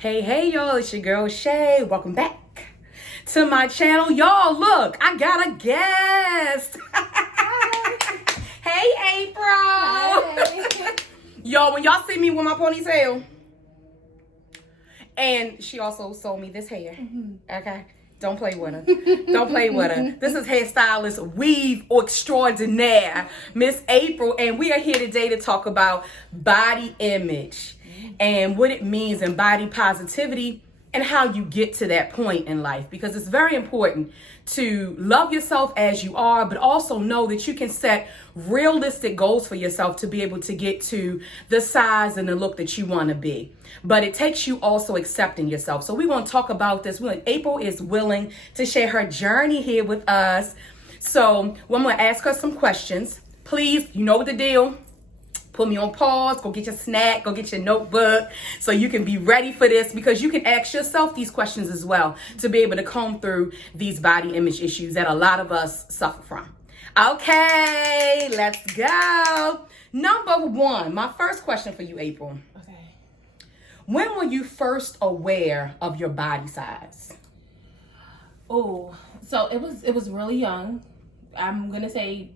Hey, y'all, it's your girl Shay. Welcome back to my channel. Y'all, look, I got a guest. Hey, April. Hey. Y'all, when y'all see me with my ponytail, and she also sold me this hair, okay? Don't play with her. Don't play with her. This is hairstylist weave extraordinaire, Miss April, and we are here today to talk about body image and what it means in body positivity and how you get to that point in life, because it's very important to love yourself as you are, but also know that you can set realistic goals for yourself to be able to get to the size and the look that you want to be. But it takes you also accepting yourself. So we want to talk about this. April is willing to share her journey here with us. So I'm going to ask her some questions. Please, you know what the deal. Put me on pause, go get your snack, go get your notebook so you can be ready for this, because you can ask yourself these questions as well to be able to comb through these body image issues that a lot of us suffer from. Okay, let's go. Number one, my first question for you, April. Okay. When were you first aware of your body size? Oh, so it was really young. I'm gonna say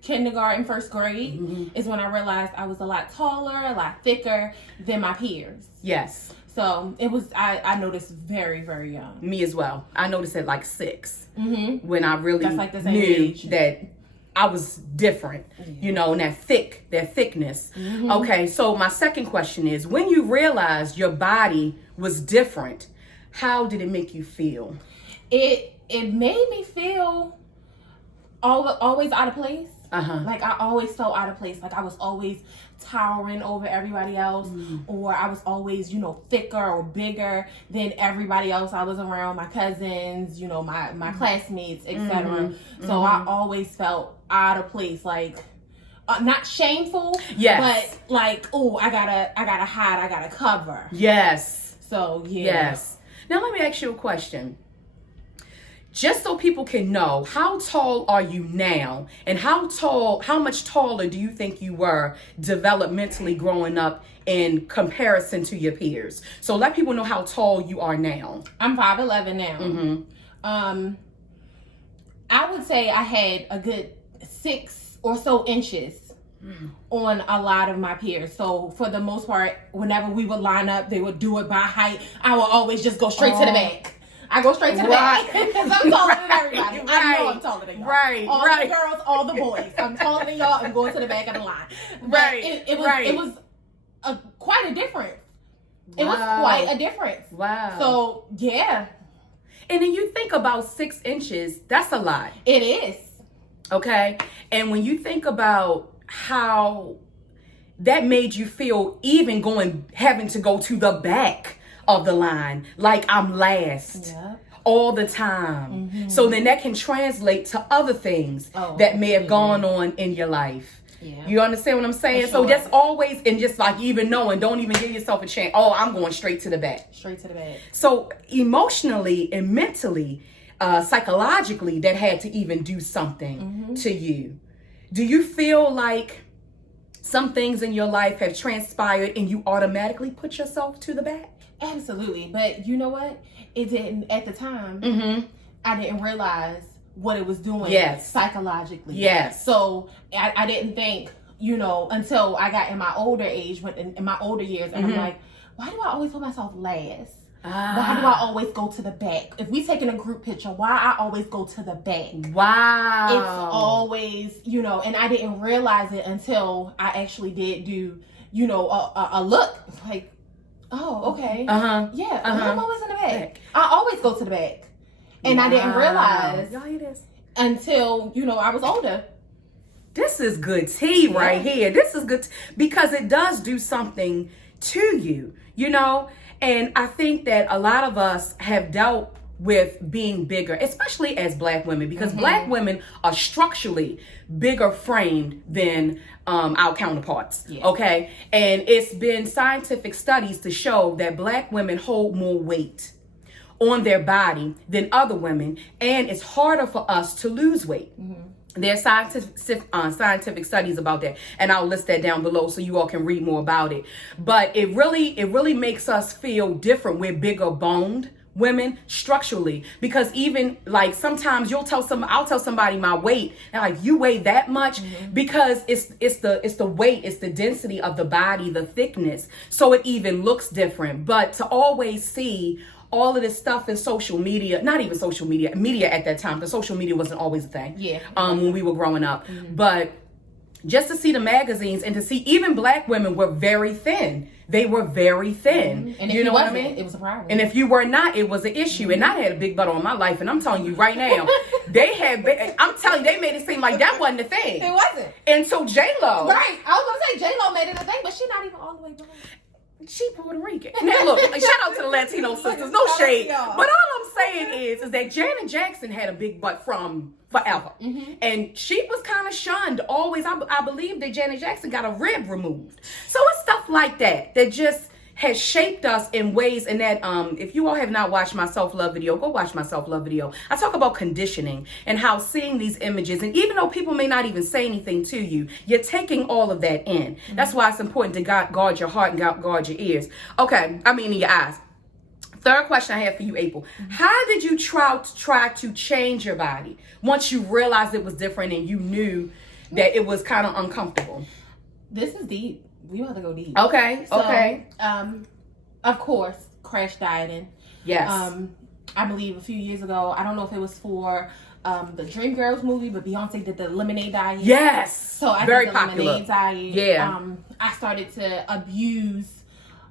kindergarten, first grade is when I realized I was a lot taller, a lot thicker than my peers. Yes. So it was, I noticed very, very young. Me as well. I noticed at like 6 when I really That's like the same knew age. that I was different, you know, and that thickness. Okay, so my second question is, when you realized your body was different, how did it make you feel? It made me feel always out of place. Like I always felt out of place. Like I was always towering over everybody else, or I was always, thicker or bigger than everybody else I was around, my cousins, my classmates, etc. So I always felt out of place, like not shameful, but like, oh, I gotta hide, I gotta cover. Yes. So yeah. Yes. Now let me ask you a question. Just so people can know, how tall are you now, and how much taller do you think you were developmentally growing up in comparison to your peers? So let people know how tall you are now. I'm 5'11" now. I would say I had a good 6 or so inches on a lot of my peers. So for the most part, whenever we would line up, they would do it by height. I would always just go straight to the back. I go straight to the back because I'm taller than everybody. I know I'm taller than y'all. All the girls, all the boys. I'm taller than y'all. I'm going to the back of the line. But it was quite a difference. It was quite a difference. Wow. So yeah. And then you think about 6 inches, that's a lot. It is. Okay? And when you think about how that made you feel, even having to go to the back of the line, like I'm last all the time. So then that can translate to other things that may have gone on in your life. Yeah. You understand what I'm saying? Sure. So that's always, and just like even knowing, don't even give yourself a chance. Oh, I'm going straight to the back. Straight to the back. So emotionally and mentally, psychologically, that had to even do something to you. Do you feel like some things in your life have transpired and you automatically put yourself to the back? Absolutely. But you know what? It didn't, at the time, I didn't realize what it was doing psychologically. Yes. So I didn't think, until I got in my older age, in my older years, and I'm like, why do I always put myself last? Why do I always go to the back? If we taking a group picture, why I always go to the back? Wow. It's always, and I didn't realize it until I actually did do, a look like, oh, okay. Yeah, I'm always in the back. I always go to the back. And I didn't realize until, I was older. This is good tea right here. This is good because it does do something to you, And I think that a lot of us have dealt with being bigger, especially as Black women, because Black women are structurally bigger framed than our counterparts, okay? And it's been scientific studies to show that Black women hold more weight on their body than other women, and it's harder for us to lose weight. There's scientific studies about that, and I'll list that down below so you all can read more about it. But it really makes us feel different. We're bigger boned women structurally, because even like sometimes I'll tell somebody my weight, and like, you weigh that much, because it's the weight, it's the density of the body, the thickness, so it even looks different. But to always see all of this stuff in social media, not even social media at that time, because social media wasn't always a thing. When we were growing up, but just to see the magazines and to see even black women were very thin. They were very thin. And if you know what I wasn't, mean? it was a problem. And if you were not, it was an issue. And I had a big butt on my life, and I'm telling you right now, I'm telling you, they made it seem like that wasn't a thing. It wasn't. And so J-Lo. Right. I was going to say J-Lo made it a thing, but she's not even all the way black. She Puerto Rican. Now look, shout out to the Latino sisters. No shade. But all I'm saying is that Janet Jackson had a big butt from forever. And she was kind of shunned always. I believe that Janet Jackson got a rib removed. So it's stuff like that just has shaped us in ways. And that if you all have not watched my self-love video, go watch my self-love video. I talk about conditioning and how seeing these images, and even though people may not even say anything to you, you're taking all of that in. That's why it's important to guard your heart and guard your ears. Okay, I mean in your eyes. Third question I have for you, April. How did you try to change your body once you realized it was different and you knew that it was kind of uncomfortable? This is deep. We have to go deep. Okay. Of course, crash dieting. Yes. I believe a few years ago, I don't know if it was for the Dreamgirls movie, but Beyonce did the lemonade diet. Yes. So I very did the popular lemonade diet. Yeah. I started to abuse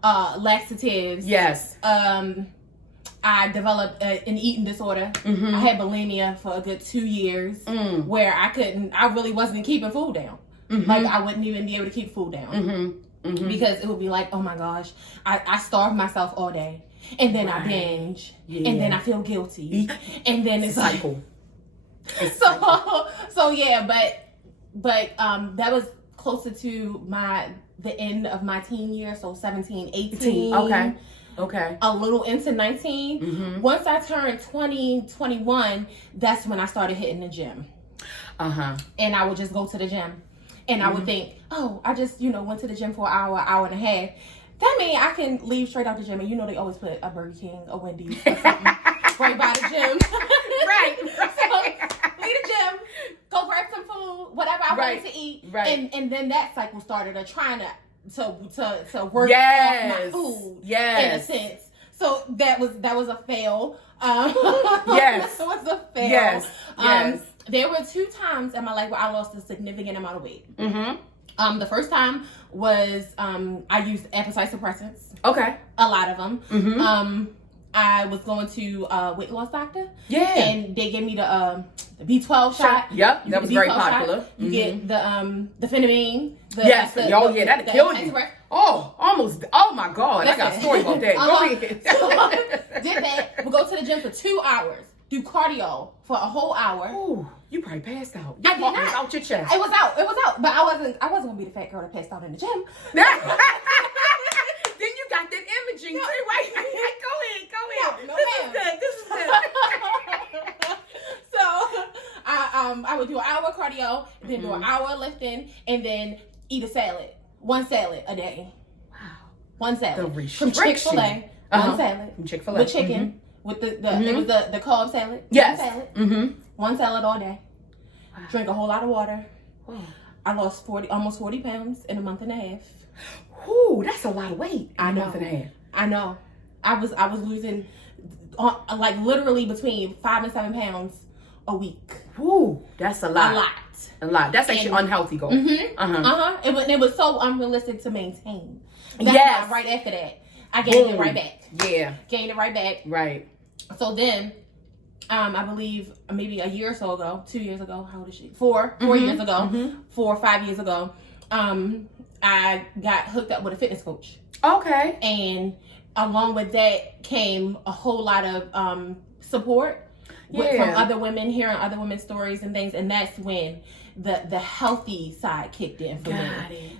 laxatives. Yes. I developed an eating disorder. I had bulimia for a good 2 years, where I really wasn't keeping food down. Like, I wouldn't even be able to keep food down. Because it would be like, oh my gosh, I starve myself all day, and then I binge, and then I feel guilty, and then it's cycle. So yeah, but that was closer to the end of my teen years, so 17, 18. Okay. A little into 19. Once I turned 20, 21, that's when I started hitting the gym. And I would just go to the gym. And I would think, oh, I just, went to the gym for an hour and a half. That means I can leave straight out the gym. And they always put a Burger King, a Wendy's, or something right by the gym. Right. So, leave the gym, go grab some food, whatever I wanted to eat. Right. And then that cycle started of trying to work off my food. In a sense. So that was a fail. Yes. That was a fail. Yes. There were 2 times in my life where I lost a significant amount of weight. The first time was I used appetite suppressants. Okay. A lot of them. I was going to a weight loss doctor. Yeah. And they gave me the B12 shot. Yep. That was very popular. You get the phenamine. That killed you. Oh, almost. Oh my God. Listen. I got a story about that. Go ahead. So, did that. We'll go to the gym for 2 hours. Do cardio for a whole hour. Ooh, you probably passed out. I did not. Was out your chest. It was out. But I wasn't gonna be the fat girl that passed out in the gym. Then you got that imaging too, right? Go ahead. No, This is good. So I would do an hour cardio, then do an hour lifting, and then eat a salad. 1 salad a day. Wow. 1 salad. The from Chick-fil-A. 1 salad. From Chick-fil-A. With chicken. With it was the Cobb salad. Yes. 1 salad. 1 salad all day. Wow. Drink a whole lot of water. Wow. I lost almost 40 pounds in a month and a half. Ooh, that's a lot of weight in a month and a half. I know. I was losing like literally between 5 and 7 pounds a week. Ooh, that's a lot. A lot. That's actually unhealthy goal. It was so unrealistic to maintain. That's why right after that, I gained it right back. Yeah. Gained it right back. Right. So then, I believe maybe a year or so ago, 2 years ago, how old is she? 4 years ago, 4 or 5 years ago, I got hooked up with a fitness coach. Okay. And along with that came a whole lot of support from other women, hearing other women's stories and things, and that's when the healthy side kicked in for me.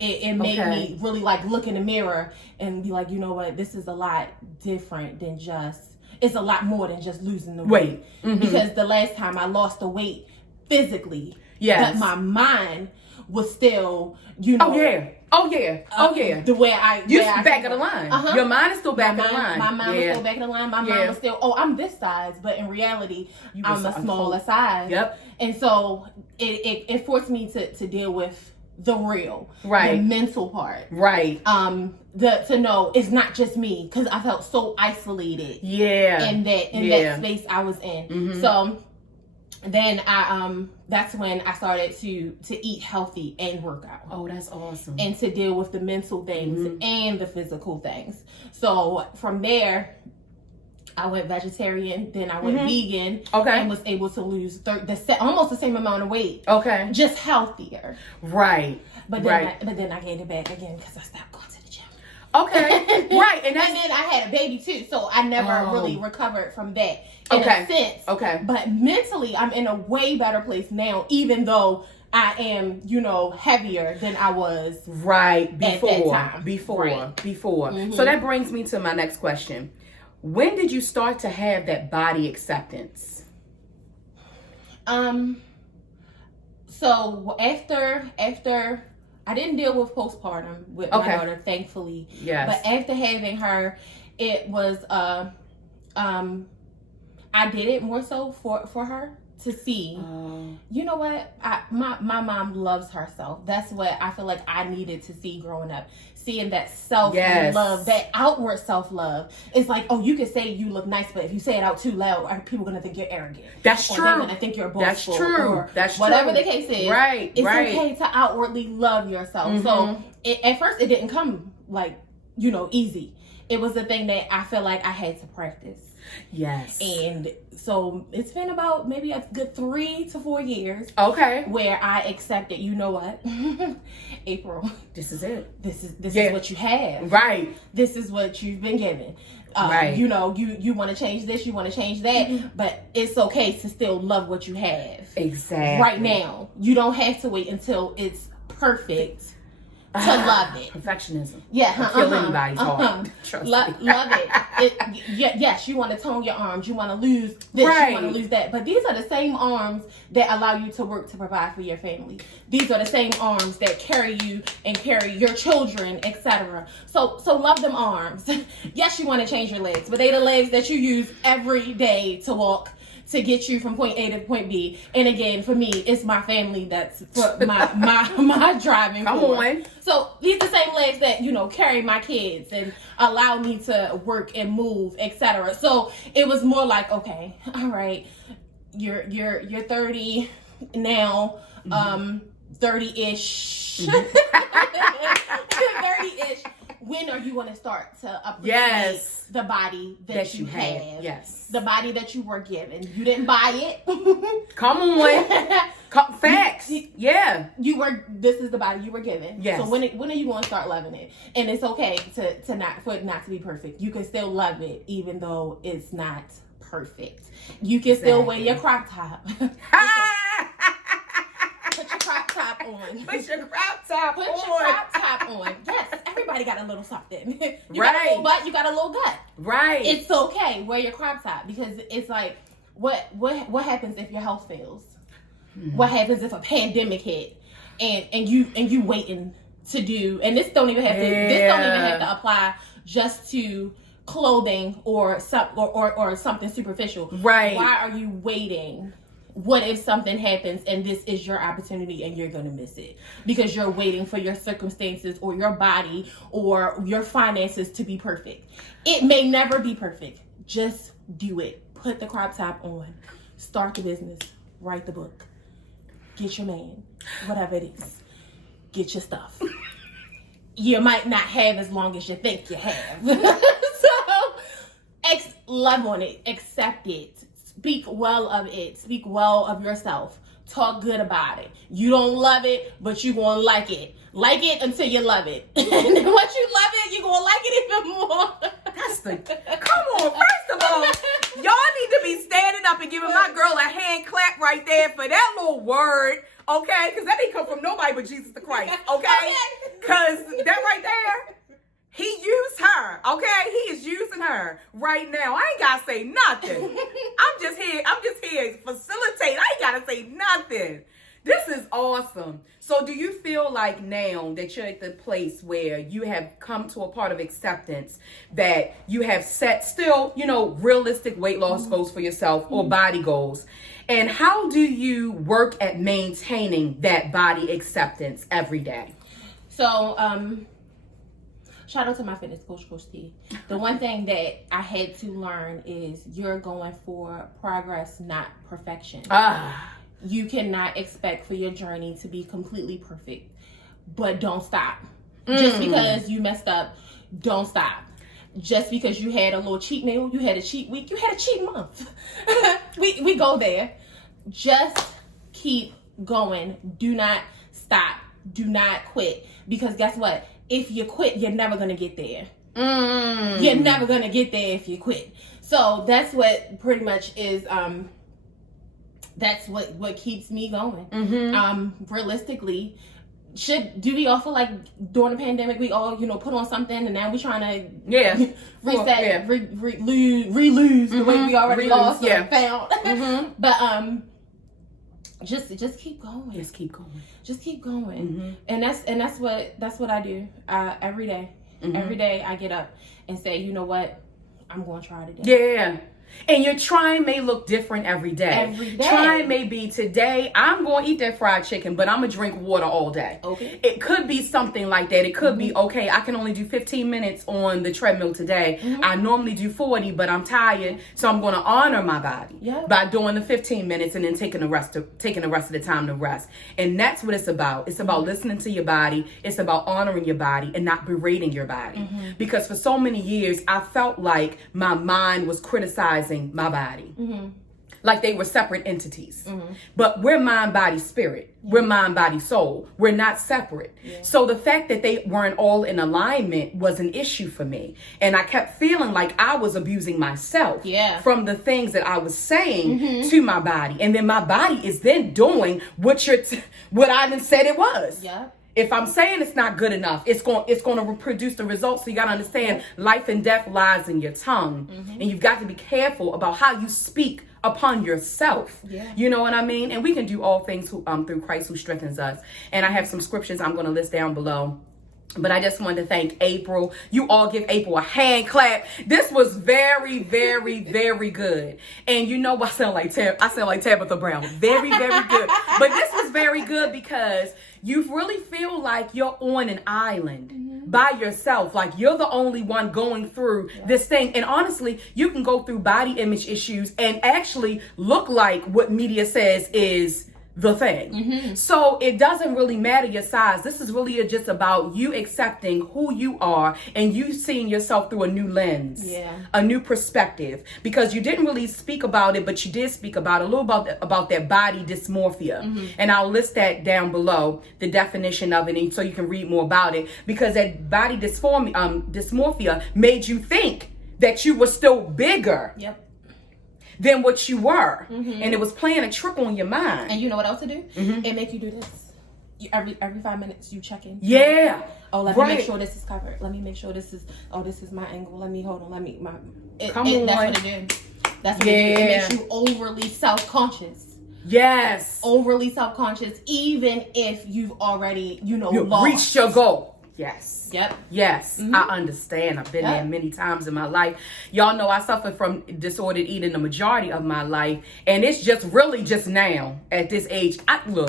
It made me really like look in the mirror and be like, you know what, this is a lot different than just it's a lot more than just losing the weight. Because the last time I lost the weight physically, but my mind was still, you know. The way you back of the line. Your mind is still back of the line. My mind was still back of the line. My mind was still, I'm this size, but in reality, I'm a smaller size. Yep. And so it forced me to deal with the real, right, the mental part, right. To know it's not just me, because I felt so isolated. In that space I was in. So then that's when I started to eat healthy and work out. Oh, that's awesome. And to deal with the mental things and the physical things. So from there, I went vegetarian, then I went vegan, and was able to lose almost the same amount of weight. Just healthier. Right. But then I gained it back again because I stopped going to the gym. Right. And then I had a baby too, so I never really recovered from that in a sense. But mentally, I'm in a way better place now, even though I am, heavier than I was before. At that time. Before. So that brings me to my next question. When did you start to have that body acceptance? So after I didn't deal with postpartum with my daughter, thankfully. Yes. But after having her, it was I did it more so for her to see. You know what? My mom loves herself. That's what I feel like I needed to see growing up. Seeing that self-love, that outward self-love. It's like, oh, you can say you look nice, but if you say it out too loud, people are going to think you're arrogant. That's true. They're going to think you're boastful. That's true. That's true. Whatever the case is, it's okay to outwardly love yourself. So at first, it didn't come easy. It was a thing that I feel like I had to practice. Yes. And so it's been about maybe a good 3 to 4 years. Where I accepted, you know what? April. This is it. This is what you have. Right. This is what you've been given. Right. You want to change this, you want to change that, but it's okay to still love what you have. Exactly. Right now. You don't have to wait until it's perfect to love it. Perfectionism. Kill anybody's heart. Trust me. Love it. Yes, you want to tone your arms. You want to lose this. You want to lose that. But these are the same arms that allow you to work to provide for your family. These are the same arms that carry you and carry your children, etc. So love them arms. Yes, you want to change your legs, but they the legs that you use every day to walk, to get you from point A to point B. And again, for me, it's my family that's for my driving force. Come on. So these are the same legs that, carry my kids and allow me to work and move, etc. So it was more like, okay, all right, you're 30 now, 30-ish. 30-ish. When are you going to start to appreciate the body that you have? Yes. The body that you were given. You didn't buy it. Come on. Facts. This is the body you were given. Yes. So when are you going to start loving it? And it's okay for it not to be perfect. You can still love it even though it's not perfect. You can still wear your crop top. Put your crop top on. Put your crop top on. Put your crop top on. Yes, everybody got a little something. You right. got a little butt, you got a little gut. Right. It's okay. Wear your crop top because it's like, what happens if your health fails? What happens if a pandemic hit and you waiting to do? And this don't even have to apply just to clothing or something superficial. Right. Why are you waiting? What if something happens and this is your opportunity and you're going to miss it? Because you're waiting for your circumstances or your body or your finances to be perfect. It may never be perfect. Just do it. Put the crop top on. Start the business. Write the book. Get your man. Whatever it is. Get your stuff. You might not have as long as you think you have. So, love on it. Accept it. Speak well of it. Speak well of yourself. Talk good about it. You don't love it, but you're going to like it. Like it until you love it. And then once you love it, you're going to like it even more. Come on. First of all, y'all need to be standing up and giving my girl a hand clap right there for that little word. Okay? Because that didn't come from nobody but Jesus the Christ. Okay? Because that right there, He used her, okay? He is using her right now. I ain't gotta say nothing. I'm just here to facilitate. I ain't gotta say nothing. This is awesome. So do you feel like now that you're at the place where you have come to a part of acceptance that you have set still, realistic weight loss goals for yourself or body goals? And how do you work at maintaining that body acceptance every day? So, shout out to my fitness coach, Coach T. The one thing that I had to learn is you're going for progress, not perfection. You cannot expect for your journey to be completely perfect, but don't stop. Just because you messed up, don't stop. Just because you had a little cheat meal, you had a cheat week, you had a cheat month. we go there. Just keep going. Do not stop. Do not quit. Because guess what? If you quit, you're never going to get there. You're never going to get there if you quit. So that's what pretty much is... that's what keeps me going. Realistically, do we all feel like during the pandemic we all put on something and now we trying to reset, re-lose the way we already lost or found. But just keep going. Just keep going. Just keep going. And that's what I do every day. Every day I get up and say, you know what, I'm going to try today. Yeah. And your trying may look different every day. Every day. Trying may be today, I'm going to eat that fried chicken, but I'm going to drink water all day. Okay. It could be something like that. It could be, okay, I can only do 15 minutes on the treadmill today. I normally do 40, but I'm tired. So I'm going to honor my body by doing the 15 minutes and then taking the rest of the time to rest. And that's what it's about. It's about listening to your body. It's about honoring your body and not berating your body. Because for so many years, I felt like my mind was criticizing my body. Like they were separate entities. But we're mind, body, spirit. We're mind, body, soul. We're not separate. So the fact that they weren't all in alignment was an issue for me. And I kept feeling like I was abusing myself from the things that I was saying to my body. And then my body is then doing what I done said it was. If I'm saying it's not good enough, it's going to produce the results. So you got to understand, life and death lies in your tongue. And you've got to be careful about how you speak upon yourself. You know what I mean? And we can do all things through Christ who strengthens us. And I have some scriptures I'm going to list down below. But I just wanted to thank April. You all give April a hand clap. This was very, very, very good. And I sound like Tabitha Brown. Very, very good. But this was very good because you really feel like you're on an island by yourself. Like you're the only one going through this thing. And honestly, you can go through body image issues and actually look like what media says is the thing. So it doesn't really matter your size. This is really just about you accepting who you are and you seeing yourself through a new lens, a new perspective. Because you didn't really speak about it, but you did speak about a little about that body dysmorphia. And I'll list that down below, the definition of it, and so you can read more about it. Because that body dysmorphia made you think that you were still bigger. Than what you were. And it was playing a trick on your mind. And you know what else to do? It make you do this. Every 5 minutes you check in. Oh, let me make sure this is covered. Let me make sure this is my angle. Hold on. That's what it did. That's what it did. It makes you overly self-conscious. Overly self-conscious, even if you've already, lost. Reached your goal. Yes. Yes. I understand. I've been there many times in my life. Y'all know I suffered from disordered eating the majority of my life. And it's just now at this age.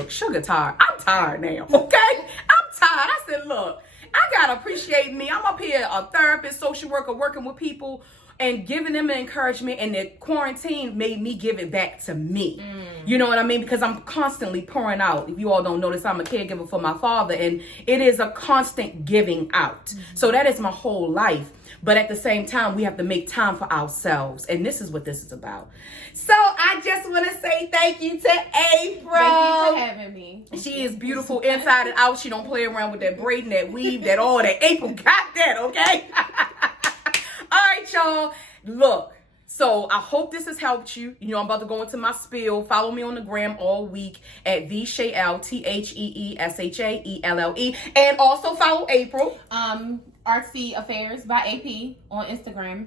Sugar tired. I'm tired now. Okay? I'm tired. I said, look, I got to appreciate me. I'm up here, a therapist, social worker, working with people and giving them an encouragement. And the quarantine made me give it back to me. You know what I mean? Because I'm constantly pouring out. If you all don't notice, I'm a caregiver for my father. And it is a constant giving out. So that is my whole life. But at the same time, we have to make time for ourselves. And this is what this is about. So I just want to say thank you to April. Thank you for having me. She is beautiful inside and out. She don't play around with that braiding, that weave, that all that. April got that, okay? All right, y'all. Look, So I hope this has helped you. You know, I'm about to go into my spiel. Follow me on the gram all week at VShaelle, TheeShaellE. And also follow April. Artsy Affairs by AP on Instagram.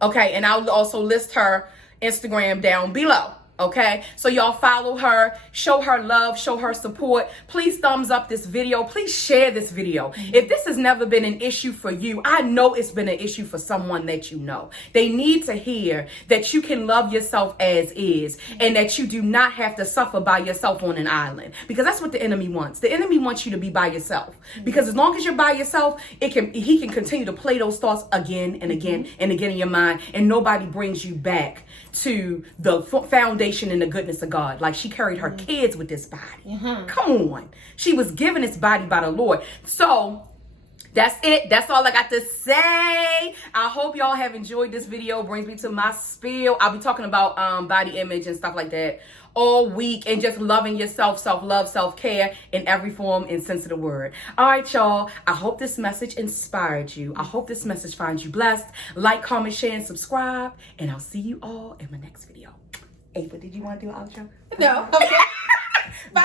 Okay, and I'll also list her Instagram down below. Okay, so y'all follow her, show her love, show her support. Please thumbs up this video. Please share this video. If this has never been an issue for you, I know it's been an issue for someone that you know. They need to hear that you can love yourself as is and that you do not have to suffer by yourself on an island, because that's what the enemy wants. The enemy wants you to be by yourself, because as long as you're by yourself, he can continue to play those thoughts again and again and again in your mind, and nobody brings you back to the foundation and the goodness of God. Like, she carried her kids with this body. Come on. She was given this body by the Lord. So that's it. That's all I got to say. I hope y'all have enjoyed this video. Brings me to my spiel. I'll be talking about body image and stuff like that all week, and just loving yourself, self-love, self-care in every form and sense of the word. All right, y'all. I hope this message inspired you. I hope this message finds you blessed. Like, comment, share, and subscribe. And I'll see you all in my next video. Ava, did you want to do an outro? No. Okay. Bye.